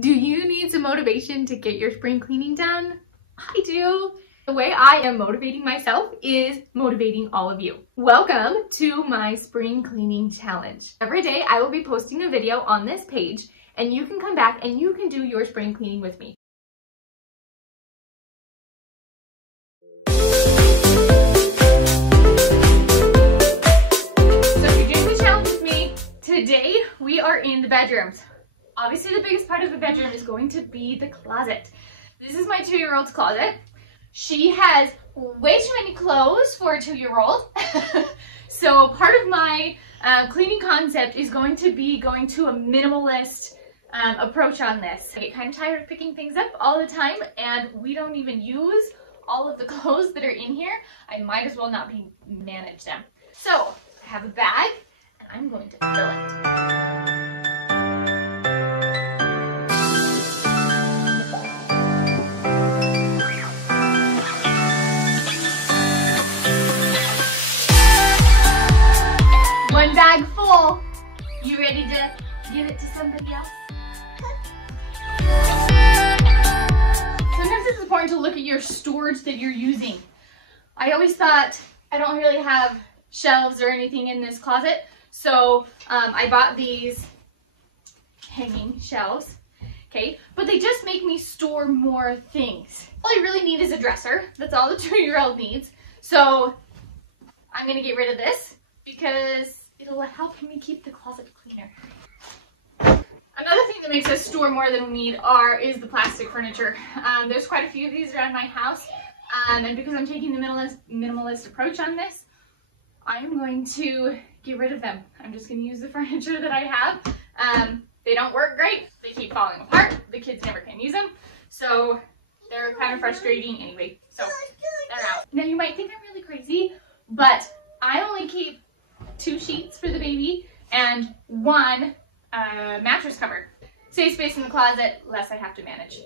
Do you need some motivation to get your spring cleaning done? I do. The way I am motivating myself is motivating all of you. Welcome to my spring cleaning challenge. Every day I will be posting a video on this page and you can come back and you can do your spring cleaning with me. So if you're doing the challenge with me, today we are in the bedrooms. Obviously the biggest part of the bedroom is going to be the closet. This is my 2-year-old's closet. She has way too many clothes for a 2-year-old. So part of my cleaning concept is going to be going to a minimalist approach on this. I get kind of tired of picking things up all the time and we don't even use all of the clothes that are in here. I might as well not manage them. So I have a bag and I'm going to fill it. One bag full. You ready to give it to somebody else? Sometimes it's important to look at your storage that you're using. I always thought I don't really have shelves or anything in this closet, so I bought these hanging shelves, okay? But they just make me store more things. All I really need is a dresser. That's all the 2-year-old needs. So I'm gonna get rid of this because it'll help me keep the closet cleaner. Another thing that makes us store more than we need is the plastic furniture. There's quite a few of these around my house, and because I'm taking the minimalist approach on this, I'm going to get rid of them. I'm just going to use the furniture that I have. They don't work great. They keep falling apart. The kids never can use them, so they're kind of frustrating anyway. So they're out. Now you might think I'm really crazy, but I only keep 2 sheets for the baby and 1 mattress cover. Save space in the closet, less I have to manage.